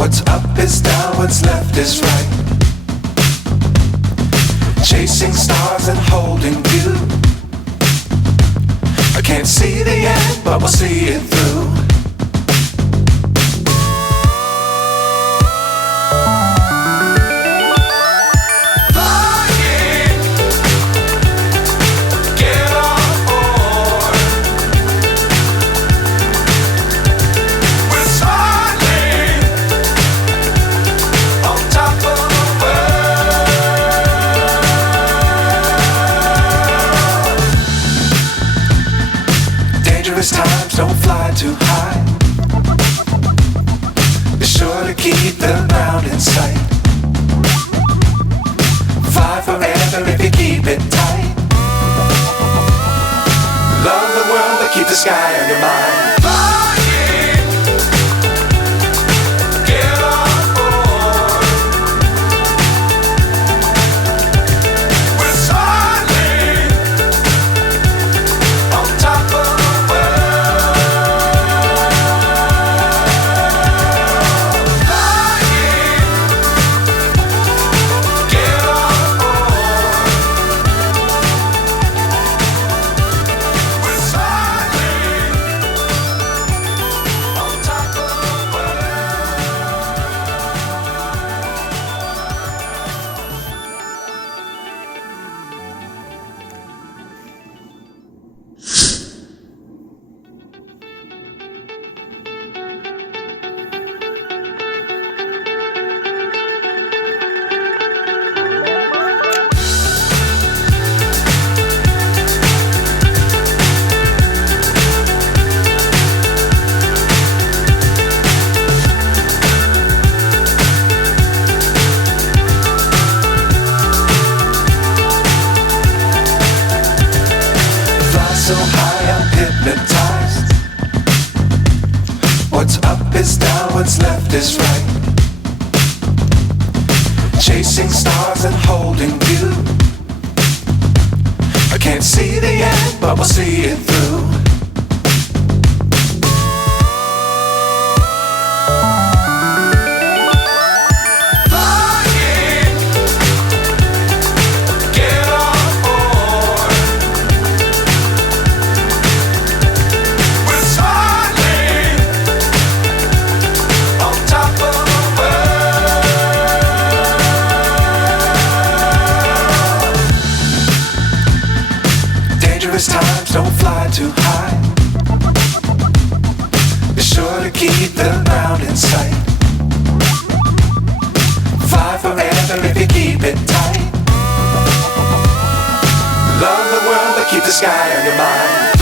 What's up is down, what's left is right. Chasing stars and holding you. I can't see the end, but we'll see it through. Times don't fly too high. Be sure to keep the ground in sight. Fly forever if you keep it tight. Love the world but keep the sky on your mind. So high I'm hypnotized. What's up is down, what's left is right. Chasing stars and holding you. I can't see the end, but we'll see it through. Times don't fly too high. Be sure to keep the ground in sight. Fly forever if you keep it tight. Love the world but keep the sky on your mind.